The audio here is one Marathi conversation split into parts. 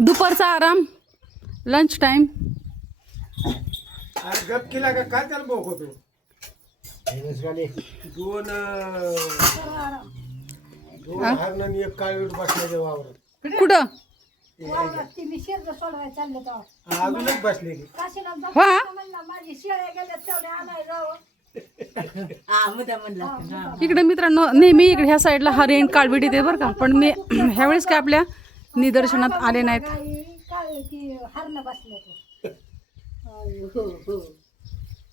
दुपारचा आराम, लंच टाइम. गप केला का काय त्याला बोक होतो दोन हरण आणि एक काळवीट बसले वावर कुठं अजूनच बसले हा इकडे मित्रांनो नेहमी इकडे ह्या साईडला हरिण काळवीट येते बरं का, पण मी ह्यावेळेस काय आपल्या निदर्शनात आले नाहीत.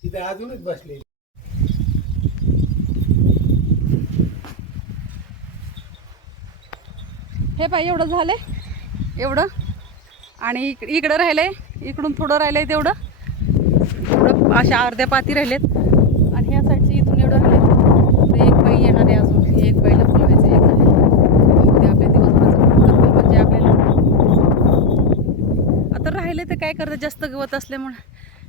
तिथे अजूनच बसले. हे पाय एवढं झालंय एवढं, आणि इकडं राहिलंय, इकडून थोडं राहिलंय तेवढं, थोडं अशा अर्ध्या पाती राहिलेत, आणि ह्या साईडचे इथून एवढं राहिले. तर एक बाई येणार आहे अजून, एक बाईला बोलवायचं, एक झालं उद्या आपल्या दिवसभराचं करतील म्हणजे आपल्याला. आता राहिले तर काय करतात जास्त गवत असल्यामुळे.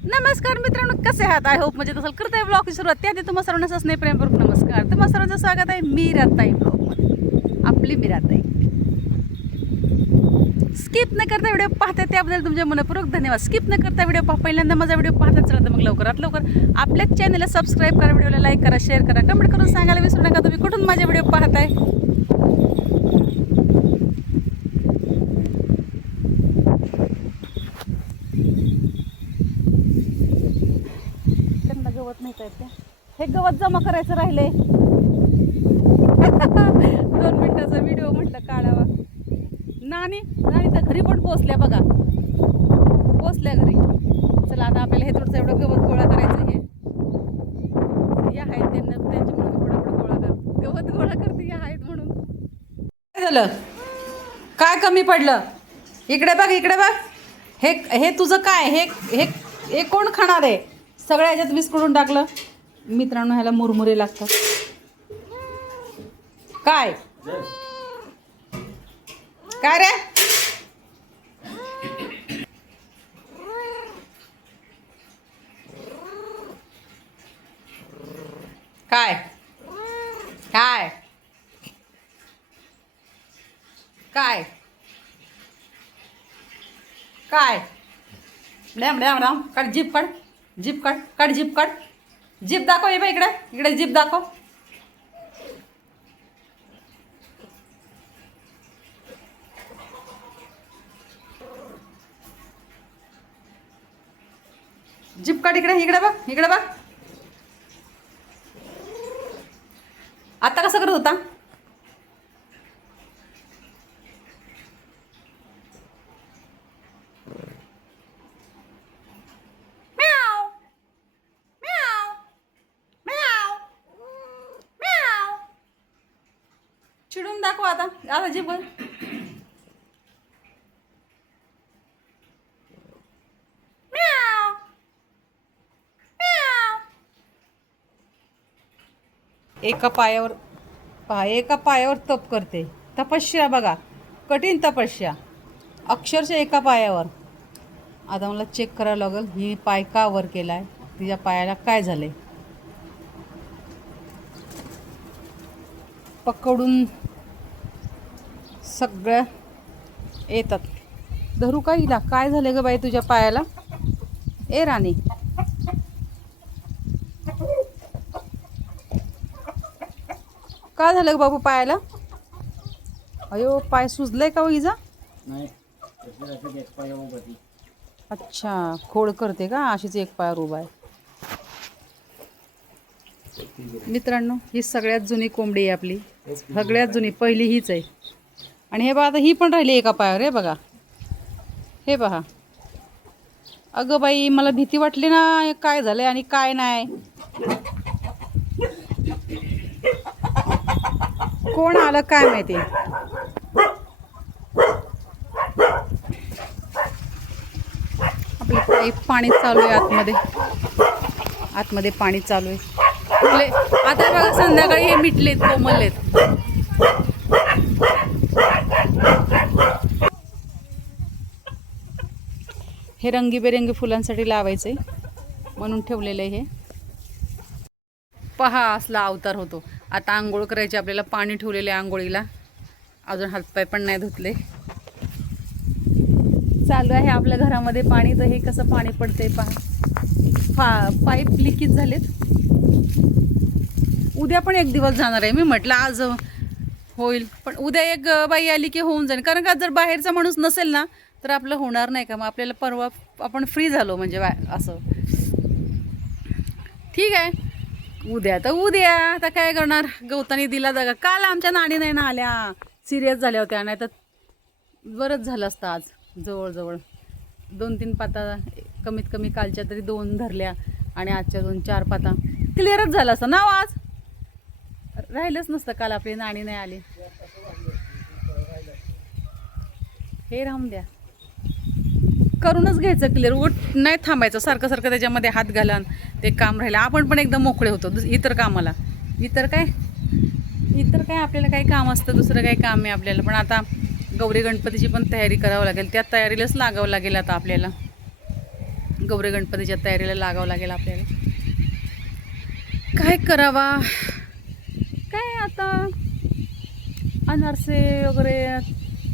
नमस्कार मित्रांनो, कसे आहात? आय होप म्हणजे तसं करताय ब्लॉगची सुरुवात. त्याआधी तुम्हाला सर्वांना असणे प्रेमपूर्वक नमस्कार. तुम्हाला सर्वांचं स्वागत आहे मीराताई ब्लॉगमध्ये. आपली मीराताई. स्किप न करता व्हिडिओ पाहता त्याबद्दल तुमचे मनपूर्वक धन्यवाद. स्किप न करता व्हिडिओ पहिल्यांदा माझा व्हिडिओ पाहताच राहता, मग लवकरात लवकर आपल्या चॅनलला सबस्क्राईब करा, व्हिडिओला लाईक करा, शेअर करा, कमेंट करून सांगायला विसरू नका तुम्ही कुठून माझे व्हिडिओ पाहताय. त्यांना गवत नाही काय, हे गवत जमा करायचं राहिले. 2 मिनिटाचा व्हिडिओ म्हटलं काढावा. नानी तर घरी पण पोचल्या बघा, पोचल्या घरी. चला आता आपल्याला हे थोडंसं एवढं गवत गोळा करायचं. हे या आहेत त्यांना, त्यांच्यामुळे थोडं गोळा कर, गवत गोळा करते या आहेत म्हणून. काय झालं, काय कमी पडलं? इकडे बघ, इकडे बघ. हे तुझं काय, हे हे हे कोण खाणार आहे? सगळ्या ह्याच्यात विस्कळून टाकलं. मित्रांनो ह्याला मुरमुरे लागतात. काय काय रे? काय काय काय काय डॅम डॅम डॅम काढ, जीप काढ, जीप काढ, काढ जीप काढ, जीप दाखव. ये बाई इकडे, इकडे जीप दाखव. जीप काढ, इकडे, इकडे बघ, इकडे बघ. आता कसं करत होता? चिडून दाखव आता, आता जीप बोल. एका पायावर तप करते. तपस्या बघा, कठीण तपस्या, अक्षरशः एका पायावर. आता मला चेक करावं लागेल ही पाय का वर केला आहे, तिच्या पायाला काय झालंय. पकडून सगळ्या येतात. धरू का हिला? काय झालं ग बाई तुझ्या पायाला? ए राणी, काय झालं ग बाबू पायाला? अयो, पाय सुजलंय का हिचा? अच्छा, खोड करते का? अशीच एक पायावर उभा आहे. मित्रांनो ही सगळ्यात जुनी कोंबडी आहे आपली, सगळ्यात जुनी, पहिली हीच आहे. आणि हे बघा आता ही पण राहिली एका पायावर. हे बघा, हे पहा. अगं बाई, मला भीती वाटली ना, काय झालंय आणि काय नाही. कोण आलं काय माहिती. आपले पाणी चालू आहे आतमध्ये, आतमध्ये पाणी चालू आहे. आता बघा संध्याकाळी हे मिटलेत, कोमललेत. हे रंगीबेरंगी फुलांसाठी लावायचे म्हणून ठेवलेलं आहे. हे पहा असला अवतार होतो. आता आंघोळ करायची आपल्याला, पाणी ठेवलेलं आहे आंघोळीला, अजून हातपाय पण नाही धुतले. चालू आहे आपल्या घरामध्ये पाणी. तर हे कसं पाणी पडतंय पहा. पाईप लिकेज झालेत. उद्या पण एक दिवस जाणार आहे. मी म्हटलं आज होईल, पण उद्या एक बाई आली की होऊन जाईल. कारण का जर बाहेरचा माणूस नसेल ना तर आपलं होणार नाही का. मग आपल्याला परवा आपण फ्री झालो म्हणजे असं. ठीक आहे, उद्या तर उद्या. आता काय करणार, गवतानी दिला जागा. काल आमच्या नाणी नाही ना आल्या, सिरियस झाल्या होत्या. नाही तर बरंच झालं असतं आज. जवळजवळ 2-3 पाता कमीत कमी कालच्या तरी 2 धरल्या आणि आजच्या 2-4 पाता क्लिअरच झालं असतं ना. आज राहिलंच नसतं. काल आपली नाणी नाही आली. हे राहून द्या, करूनच घ्यायचं क्लिअर. उठ नाही थांबायचं सारखं सारखं त्याच्यामध्ये हात घालान. ते काम राहिलं. आपण पण एकदम मोकळे होतो इतर कामाला. इतर काय आपल्याला काही काम असतं, दुसरं काही काम आहे आपल्याला. पण आता गौरी गणपतीची पण तयारी करावं लागेल. त्या तयारीलाच लागावं लागेल आता आपल्याला. गौरी गणपतीच्या तयारीला लागावं लागेल आपल्याला. काय करावा, काय आता अनारसे वगैरे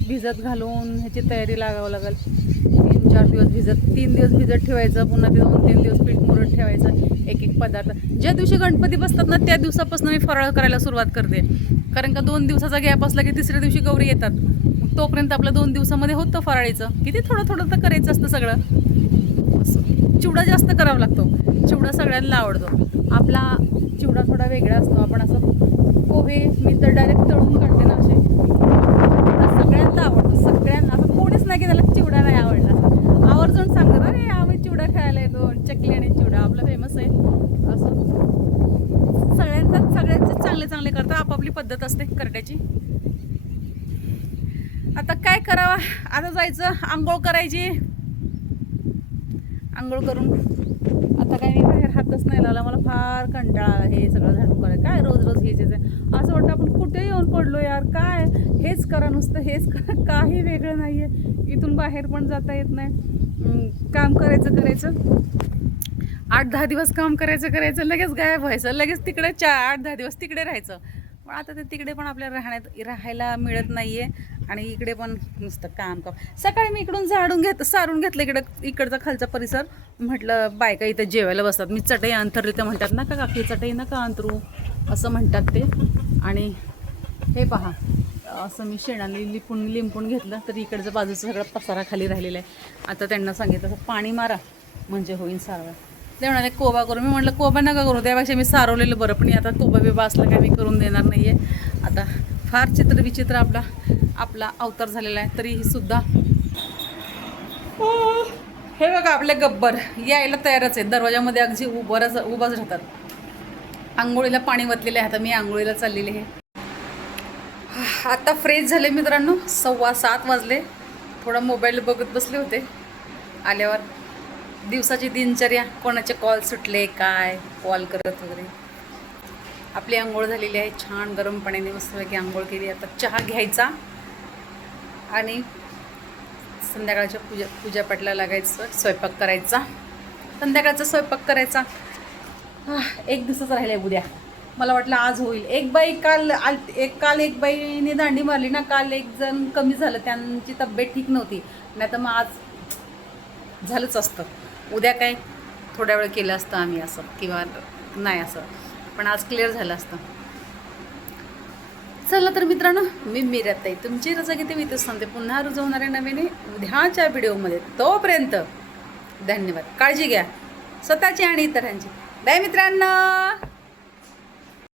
भिजत घालून ह्याची तयारी लागावं लागेल. 3-4 दिवस भिजत, 3 दिवस भिजत ठेवायचं. पुन्हा ते 2-3 दिवस पीठ मुरत ठेवायचं. एक पदार्थ ज्या दिवशी गणपती बसतात ना त्या दिवसापासून मी फराळ करायला सुरुवात करते. कारण का 2 दिवसाचा गॅप असला की तिसऱ्या दिवशी गौरी येतात. मग तोपर्यंत आपलं 2 दिवसामध्ये होतं फराळीचं. किती थोडं थोडं तर करायचं असतं सगळं. असं चिवडा जास्त करावा लागतो. चिवडा सगळ्यांना आवडतो. आपला चिवडा थोडा वेगळा असतो. आपण असं पोहे मी तर डायरेक्ट तळून काढते ना असे. सगळ्यांना आवडतं. सगळ्यांना असं कोणीच नाही की त्याला चिवडा नाही आवडला. आवर्जून सांगतात अरे आम्ही चिवडा खायला येतो. चकली आणि चिवडा आपला फेमस आहे. असं सगळ्यांचे चांगले चांगले करतात. आपापली पद्धत असते करण्याची. आता काय करावं, आता जायचं आंघोळ करायची. आंघोळ करून आता काय मी बाहेर हातच नाही लावला. मला फार कंटाळा हे सगळं झाडून करायचं. काय रोज रोज हेच आहे. असं वाटतं आपण कुठे येऊन पडलो यार. काय हेच करा, नुसतं हेच करा. काही वेगळं नाही आहे. इथून बाहेर पण जाता येत नाही. काम करायचं 8-10 दिवस काम करायचं लगेच गायब व्हायचं. लगेच तिकडे 8-10 दिवस तिकडे राहायचं. पण आता ते तिकडे पण आपल्याला राहायला मिळत नाही आहे. आणि इकडे पण नुसतं काम. सकाळी मी इकडून सारून घेतलं इकडचा खालचा परिसर. म्हटलं बायका इथं जेवायला बसतात. मी चटई अंथरली तर म्हणतात ना का काकी चटई नका अंथरू असं म्हणतात ते. आणि हे पहा असं मी शेणाने लिंपून घेतलं तर इकडचं बाजूचं सगळं पसारा खाली राहिलेला आहे. आता त्यांना सांगितलं असं पाणी मारा म्हणजे होईल सारवं. ते म्हणाले कोबा करू. मी म्हटलं कोबा नका करू, त्यापेक्षा मी सारवलेलं बरं. पण आता कोबा बिबा असलं काय मी करून देणार नाही आहे. आता फार चित्रविचित्र आपला अवतार झालेला आहे. तरीही सुद्धा हे बघा आपले गब्बर यायला तयारच आहे. दरवाजामध्ये अगदी उभाच राहतात. आंघोळीला पाणी वतलेलं आहे. आता मी आंघोळीला चाललेले आहे. आता फ्रेश झाले मित्रांनो. 7:15 वाजले. थोडा मोबाईल बघत बसले होते. आल्यावर दिवसाची दिनचर्या, कोणाचे कॉल सुटले, काय कॉल करत वगैरे. आपली आंघोळ झालेली आहे. छान गरम पाण्याने मस्तपैकी आंघोळ केली. आता चहा घ्यायचा आणि संध्याकाळच्या पूजापाठला लागायचं. स्वयंपाक करायचा. संध्याकाळचा स्वयंपाक करायचा. एक दिवसच राहिला उद्या. मला वाटलं आज होईल. एक बाई काल एक बाईने दांडी मारली ना. काल एक जण कमी झालं, त्यांची तब्येत ठीक नव्हती. नाही तर मग आज झालंच असतं. उद्या काय थोड्या वेळ केलं असतं आम्ही असं, किंवा नाही असं. पण आज क्लिअर झालं असतं. चला तर मित्रांनो, मी मिराताई तुमची रजा घेते. मी तर सांगते पुन्हा रुजवणारे नवीन उद्याच्या व्हिडिओमध्ये. तोपर्यंत धन्यवाद. काळजी घ्या स्वतःची आणि इतरांची. बाय मित्रांनो.